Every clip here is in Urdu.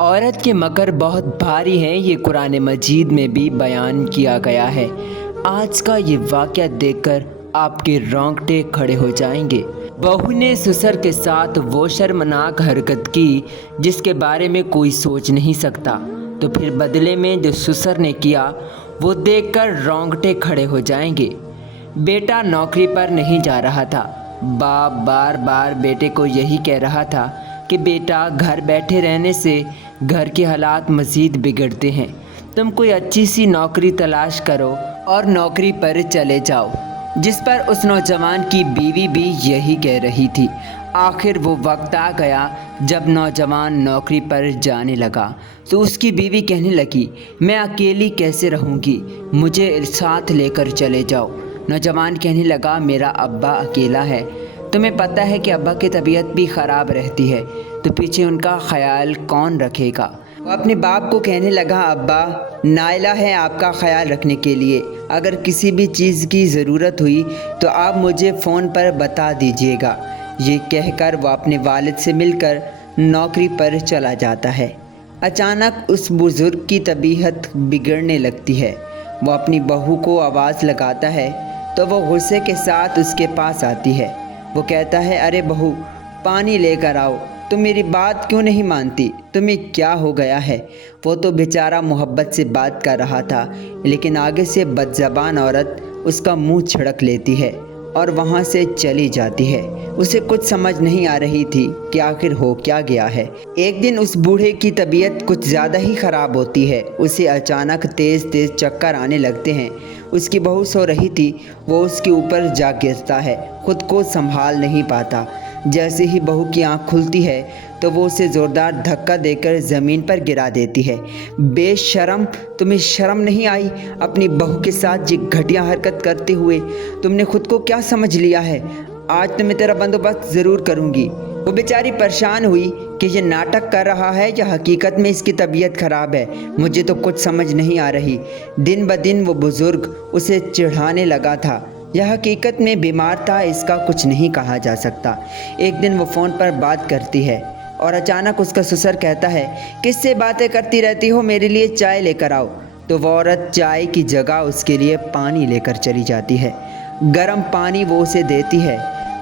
عورت کے مکر بہت بھاری ہیں، یہ قرآن مجید میں بھی بیان کیا گیا ہے۔ آج کا یہ واقعہ دیکھ کر آپ کے رونگٹے کھڑے ہو جائیں گے۔ بہو نے سسر کے ساتھ وہ شرمناک حرکت کی جس کے بارے میں کوئی سوچ نہیں سکتا، تو پھر بدلے میں جو سسر نے کیا وہ دیکھ کر رونگٹے کھڑے ہو جائیں گے۔ بیٹا نوکری پر نہیں جا رہا تھا۔ باپ بار بار بیٹے کو یہی کہہ رہا تھا کہ بیٹا گھر بیٹھے رہنے سے گھر کے حالات مزید بگڑتے ہیں، تم کوئی اچھی سی نوکری تلاش کرو اور نوکری پر چلے جاؤ، جس پر اس نوجوان کی بیوی بھی یہی کہہ رہی تھی۔ آخر وہ وقت آ گیا جب نوجوان نوکری پر جانے لگا تو اس کی بیوی کہنے لگی، میں اکیلی کیسے رہوں گی، مجھے ساتھ لے کر چلے جاؤ۔ نوجوان کہنے لگا، میرا ابا اکیلا ہے، تمہیں پتہ ہے کہ ابا کی طبیعت بھی خراب رہتی ہے، تو پیچھے ان کا خیال کون رکھے گا؟ وہ اپنے باپ کو کہنے لگا، ابا نائلہ ہے آپ کا خیال رکھنے کے لیے، اگر کسی بھی چیز کی ضرورت ہوئی تو آپ مجھے فون پر بتا دیجیے گا۔ یہ کہہ کر وہ اپنے والد سے مل کر نوکری پر چلا جاتا ہے۔ اچانک اس بزرگ کی طبیعت بگڑنے لگتی ہے۔ وہ اپنی بہو کو آواز لگاتا ہے تو وہ غصے کے ساتھ اس کے پاس آتی ہے۔ وہ کہتا ہے، ارے بہو پانی لے کر آؤ، تم میری بات کیوں نہیں مانتی، تمہیں کیا ہو گیا ہے؟ وہ تو بیچارہ محبت سے بات کر رہا تھا، لیکن آگے سے بدزبان عورت اس کا منہ چھڑک لیتی ہے اور وہاں سے چلی جاتی ہے۔ اسے کچھ سمجھ نہیں آ رہی تھی کہ آخر ہو کیا گیا ہے۔ ایک دن اس بوڑھے کی طبیعت کچھ زیادہ ہی خراب ہوتی ہے۔ اسے اچانک تیز تیز چکر آنے لگتے ہیں۔ اس کی بہو سو رہی تھی، وہ اس کے اوپر جا گرتا ہے، خود کو سنبھال نہیں پاتا۔ جیسے ہی بہو کی آنکھ کھلتی ہے تو وہ اسے زوردار دھکا دے کر زمین پر گرا دیتی ہے۔ بے شرم، تمہیں شرم نہیں آئی اپنی بہو کے ساتھ یہ گھٹیا حرکت کرتے ہوئے؟ تم نے خود کو کیا سمجھ لیا ہے؟ آج تو میں تیرا بندوبست ضرور کروں گی۔ وہ بیچاری پریشان ہوئی کہ یہ ناٹک کر رہا ہے یا حقیقت میں اس کی طبیعت خراب ہے، مجھے تو کچھ سمجھ نہیں آ رہی۔ دن بدن وہ بزرگ اسے چڑھانے لگا تھا یا حقیقت میں بیمار تھا، اس کا کچھ نہیں کہا جا سکتا۔ ایک دن وہ فون پر بات کرتی ہے اور اچانک اس کا سسر کہتا ہے، کس سے باتیں کرتی رہتی ہو، میرے لیے چائے لے کر آؤ۔ تو وہ عورت چائے کی جگہ اس کے لیے پانی لے کر چلی جاتی ہے۔ گرم پانی وہ اسے دیتی ہے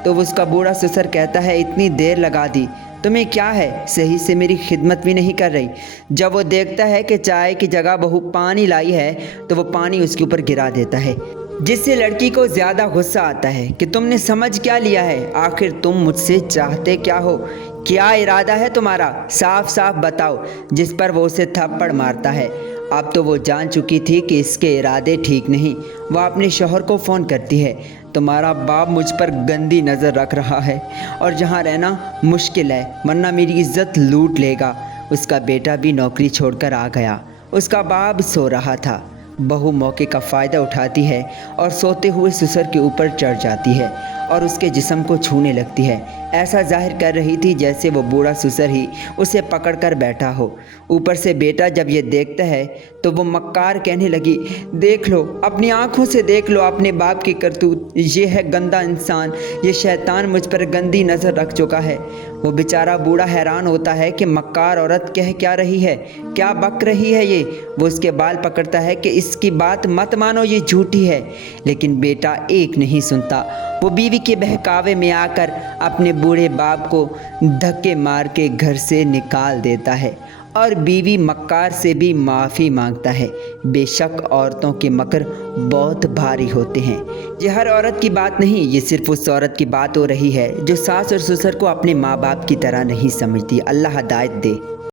تو اس کا بوڑھا سسر کہتا ہے، اتنی دیر لگا دی، تمہیں کیا ہے، صحیح سے میری خدمت بھی نہیں کر رہی۔ جب وہ دیکھتا ہے کہ چائے کی جگہ بہو پانی لائی ہے تو وہ پانی اس کے اوپر گرا دیتا ہے، جس سے لڑکی کو زیادہ غصہ آتا ہے کہ تم نے سمجھ کیا لیا ہے، آخر تم مجھ سے چاہتے کیا ہو، کیا ارادہ ہے تمہارا، صاف صاف بتاؤ۔ جس پر وہ اسے تھپڑ مارتا ہے۔ اب تو وہ جان چکی تھی کہ اس کے ارادے ٹھیک نہیں۔ وہ اپنے شوہر کو فون کرتی ہے، تمہارا باپ مجھ پر گندی نظر رکھ رہا ہے اور جہاں رہنا مشکل ہے، ورنہ میری عزت لوٹ لے گا۔ اس کا بیٹا بھی نوکری چھوڑ کر آ گیا، اس کا باپ سو رہا تھا۔ بہو موقع کا فائدہ اٹھاتی ہے اور سوتے ہوئے سسر کے اوپر چڑھ جاتی ہے اور اس کے جسم کو چھونے لگتی ہے، ایسا ظاہر کر رہی تھی جیسے وہ بوڑھا سسر ہی اسے پکڑ کر بیٹھا ہو۔ اوپر سے بیٹا جب یہ دیکھتا ہے تو وہ مکار کہنے لگی، دیکھ لو، اپنی آنکھوں سے دیکھ لو اپنے باپ کی کرتوت، یہ ہے گندا انسان، یہ شیطان مجھ پر گندی نظر رکھ چکا ہے۔ وہ بیچارہ بوڑھا حیران ہوتا ہے کہ مکار عورت کہہ کیا رہی ہے، کیا بک رہی ہے یہ۔ وہ اس کے بال پکڑتا ہے کہ اس کی بات مت مانو، یہ جھوٹی ہے، لیکن بیٹا ایک نہیں سنتا۔ وہ بیوی کے بہکاوے میں آ کر اپنے بوڑھے باپ کو دھکے مار کے گھر سے نکال دیتا ہے اور بیوی مکار سے بھی معافی مانگتا ہے۔ بے شک عورتوں کے مکر بہت بھاری ہوتے ہیں۔ یہ ہر عورت کی بات نہیں، یہ صرف اس عورت کی بات ہو رہی ہے جو ساس اور سسر کو اپنے ماں باپ کی طرح نہیں سمجھتی۔ اللہ ہدایت دے۔